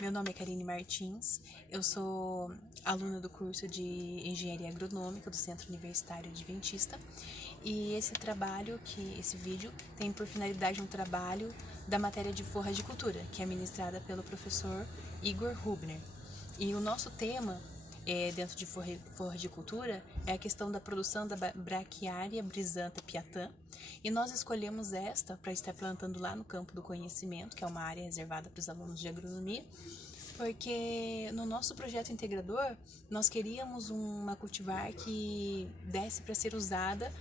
Meu nome é Karine Martins, eu sou aluna do curso de Engenharia Agronômica do Centro Universitário Adventista e esse vídeo tem por finalidade um trabalho da matéria de forragicultura, que é ministrada pelo professor Igor Hubner. E o nosso tema dentro de forragicultura é a questão da produção da Braquiária brisanta piatã, e nós escolhemos esta para estar plantando lá no campo do conhecimento, que é uma área reservada para os alunos de agronomia, porque no nosso projeto integrador nós queríamos uma cultivar que desse para ser usada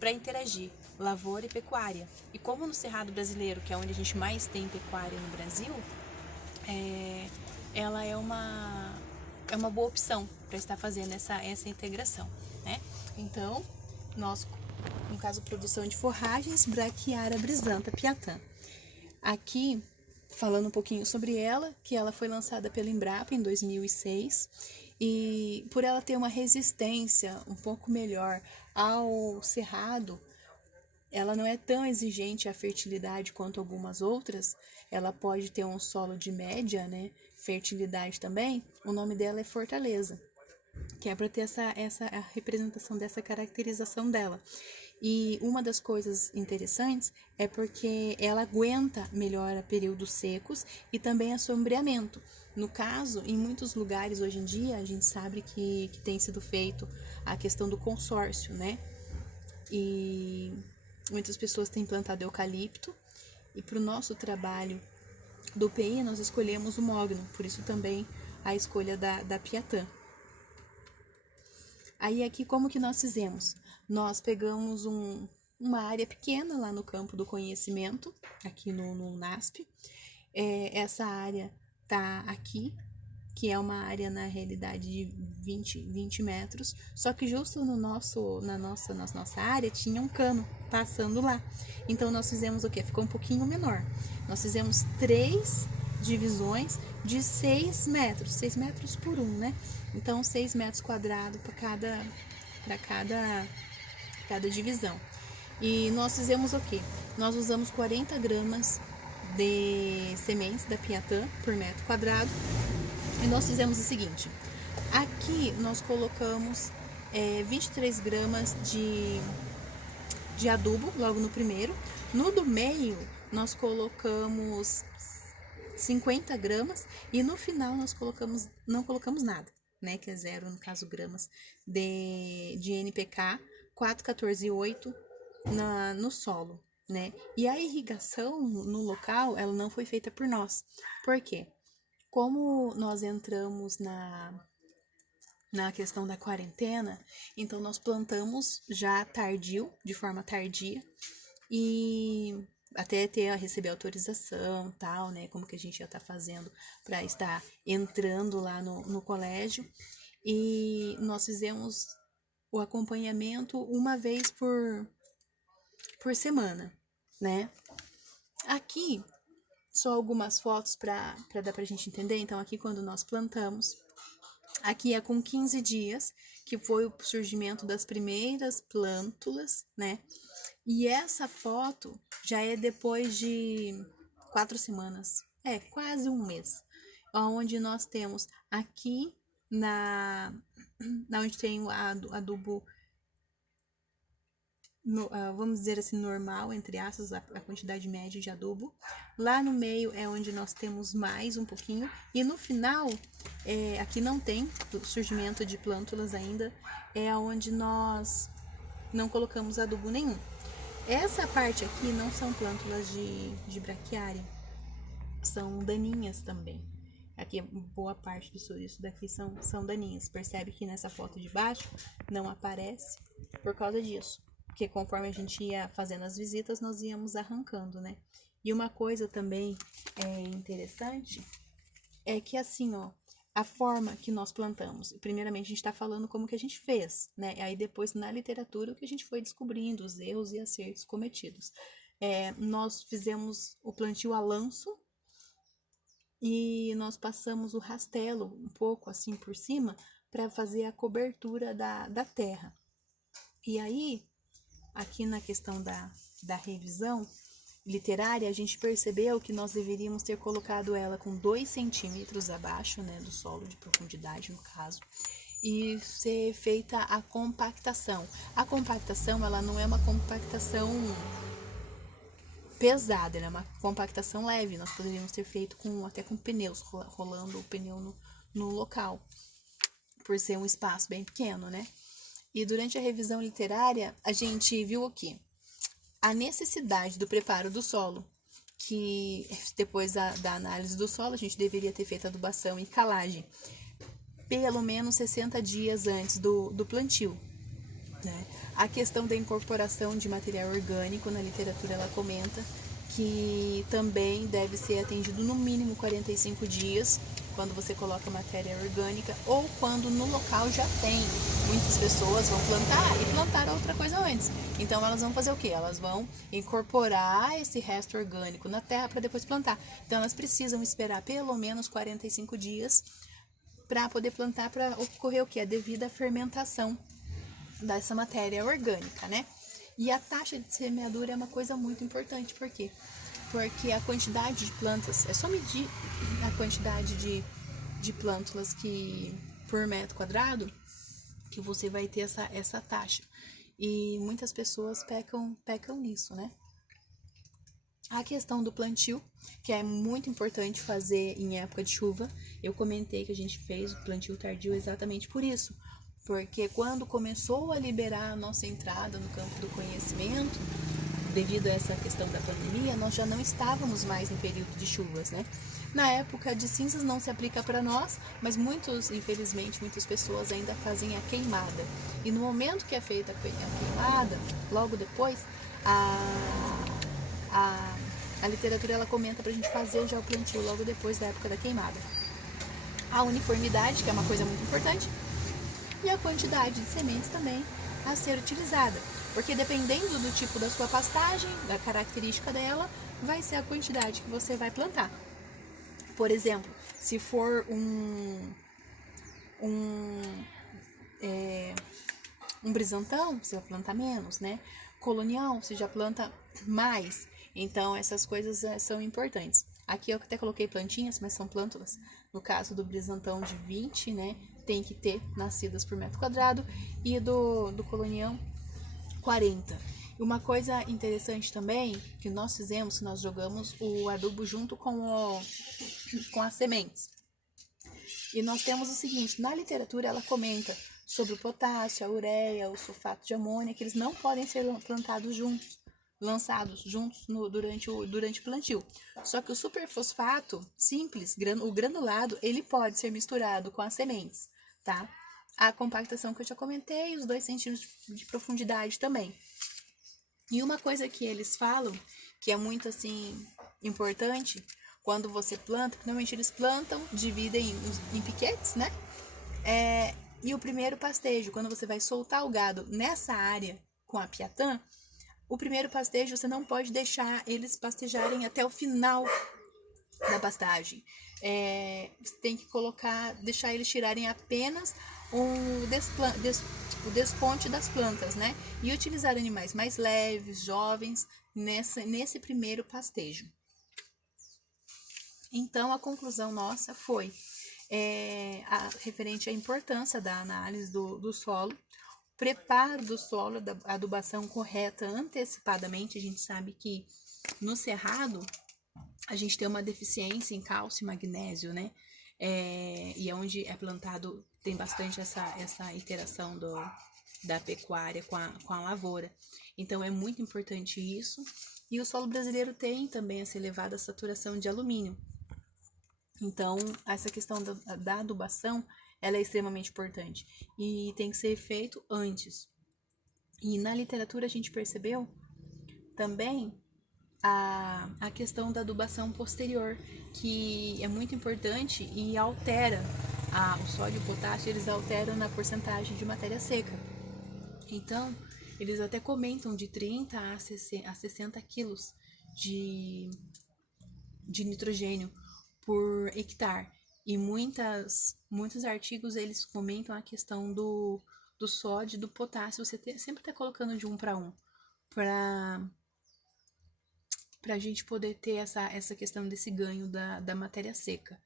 para interagir lavoura e pecuária. E como no Cerrado brasileiro, que é onde a gente mais tem pecuária no Brasil, ela é uma boa opção para estar fazendo essa integração, né? Então, nós, no caso, produção de forragens, Braquiária brisanta piatã. Aqui, falando um pouquinho sobre ela, que ela foi lançada pela Embrapa em 2006, e por ela ter uma resistência um pouco melhor ao cerrado, ela não é tão exigente à fertilidade quanto algumas outras. Ela pode ter um solo de média, né, fertilidade também. O nome dela é Fortaleza, que é para ter essa a representação dessa caracterização dela. E uma das coisas interessantes é porque ela aguenta melhor períodos secos e também assombreamento. No caso, em muitos lugares hoje em dia, a gente sabe que tem sido feito a questão do consórcio, né? E muitas pessoas têm plantado eucalipto, e para o nosso trabalho do PI nós escolhemos o mogno, por isso também a escolha da piatã. Aí aqui como que nós fizemos? Nós pegamos uma área pequena lá no campo do conhecimento, aqui no NASP. Essa área tá aqui, que é uma área na realidade de 20 metros, só que justo na nossa área tinha um cano passando lá. Então nós fizemos o quê? Ficou um pouquinho menor. Nós fizemos 3 divisões de 6 metros por 1, né? Então 6 metros quadrados para cada divisão. E nós fizemos o quê? Nós usamos 40 gramas de sementes da piatã por metro quadrado. E nós fizemos o seguinte: aqui nós colocamos 23 gramas de adubo logo no primeiro. No do meio nós colocamos 50 gramas e no final nós não colocamos nada, né? Que é 0, no caso, gramas de NPK 4,14,8 no solo, né? E a irrigação no local, ela não foi feita por nós. Por quê? Como nós entramos na questão da quarentena, então nós plantamos já de forma tardia, e até receber autorização, tal, né, como que a gente já tá fazendo para estar entrando lá no colégio, e nós fizemos o acompanhamento uma vez por semana, né. Aqui só algumas fotos para dar pra gente entender. Então aqui quando nós plantamos, aqui é com 15 dias, que foi o surgimento das primeiras plântulas, né? E essa foto já é depois de 4 semanas, quase um mês, onde nós temos aqui na onde tem o adubo, vamos dizer assim, normal, entre aspas, a quantidade média de adubo. Lá no meio é onde nós temos mais um pouquinho, e no final, aqui não tem surgimento de plântulas ainda, é onde nós não colocamos adubo nenhum. Essa parte aqui não são plântulas de braquiária, são daninhas também. Aqui boa parte disso daqui são daninhas. Percebe que nessa foto de baixo não aparece por causa disso, porque conforme a gente ia fazendo as visitas, nós íamos arrancando, né? E uma coisa também interessante é que assim, ó, a forma que nós plantamos, primeiramente a gente está falando como que a gente fez, né? Aí depois na literatura o que a gente foi descobrindo, os erros e acertos cometidos. Nós fizemos o plantio a lanço e nós passamos o rastelo um pouco assim por cima para fazer a cobertura da terra. E aí, aqui na questão da revisão, literária, a gente percebeu que nós deveríamos ter colocado ela com 2 centímetros abaixo, né, do solo, de profundidade no caso, e ser feita a compactação. A compactação, ela não é uma compactação pesada, ela é uma compactação leve. Nós poderíamos ter feito até com pneus, rolando o pneu no local, por ser um espaço bem pequeno, né? E durante a revisão literária, a gente viu o quê? A necessidade do preparo do solo, que depois da análise do solo, a gente deveria ter feito adubação e calagem pelo menos 60 dias antes do plantio, né? A questão da incorporação de material orgânico, na literatura ela comenta que também deve ser atendido no mínimo 45 dias, quando você coloca matéria orgânica, ou quando no local já tem. Muitas pessoas vão plantar e plantar outra coisa antes. Então elas vão fazer o quê? Elas vão incorporar esse resto orgânico na terra para depois plantar. Então elas precisam esperar pelo menos 45 dias para poder plantar, para ocorrer o quê? A devida fermentação dessa matéria orgânica, né? E a taxa de semeadura é uma coisa muito importante, por quê? Porque a quantidade de plantas, é só medir a quantidade de plântulas que por metro quadrado que você vai ter essa taxa. E muitas pessoas pecam nisso, né? A questão do plantio, que é muito importante fazer em época de chuva. Eu comentei que a gente fez o plantio tardio exatamente por isso. Porque quando começou a liberar a nossa entrada no campo do conhecimento, devido a essa questão da pandemia, nós já não estávamos mais no período de chuvas, né? Na época de cinzas não se aplica para nós, mas infelizmente, muitas pessoas ainda fazem a queimada. E no momento que é feita a queimada, logo depois, a literatura ela comenta para a gente fazer já o plantio logo depois da época da queimada. A uniformidade, que é uma coisa muito importante, e a quantidade de sementes também a ser utilizada, porque dependendo do tipo da sua pastagem, da característica dela, vai ser a quantidade que você vai plantar. Por exemplo, se for um brisantão, você vai plantar menos, né? Colonial, você já planta mais. Então, essas coisas são importantes. Aqui eu até coloquei plantinhas, mas são plântulas. No caso do brisantão de 20, né? Tem que ter nascidas por metro quadrado. E do colonial, 40. E uma coisa interessante também, que nós fizemos, nós jogamos o adubo junto com as sementes. E nós temos o seguinte, na literatura ela comenta sobre o potássio, a ureia, o sulfato de amônia, que eles não podem ser plantados juntos, lançados juntos durante o plantio. Só que o superfosfato simples, o granulado, ele pode ser misturado com as sementes, tá? A compactação que eu já comentei, os 2 centímetros de profundidade também. E uma coisa que eles falam, que é muito assim importante, quando você planta, normalmente eles plantam, dividem em piquetes, né? E o primeiro pastejo, quando você vai soltar o gado nessa área com a piatã, o primeiro pastejo você não pode deixar eles pastejarem até o final da pastagem. Você tem que deixar eles tirarem apenas o desponte das plantas, né? E utilizar animais mais leves, jovens, nesse primeiro pastejo. Então, a conclusão nossa foi referente à importância da análise do solo, preparo do solo, da adubação correta antecipadamente. A gente sabe que no cerrado a gente tem uma deficiência em cálcio e magnésio, né? E onde é plantado, tem bastante essa interação da pecuária com a lavoura. Então, é muito importante isso. E o solo brasileiro tem também essa elevada saturação de alumínio. Então, essa questão da adubação, ela é extremamente importante. E tem que ser feito antes. E na literatura a gente percebeu também a questão da adubação posterior, que é muito importante e altera o sódio e o potássio, eles alteram na porcentagem de matéria seca. Então, eles até comentam de 30 a 60 quilos de nitrogênio por hectare. E muitos artigos eles comentam a questão do sódio e do potássio. Você sempre está colocando de 1 para 1 para a gente poder ter essa questão desse ganho da matéria seca.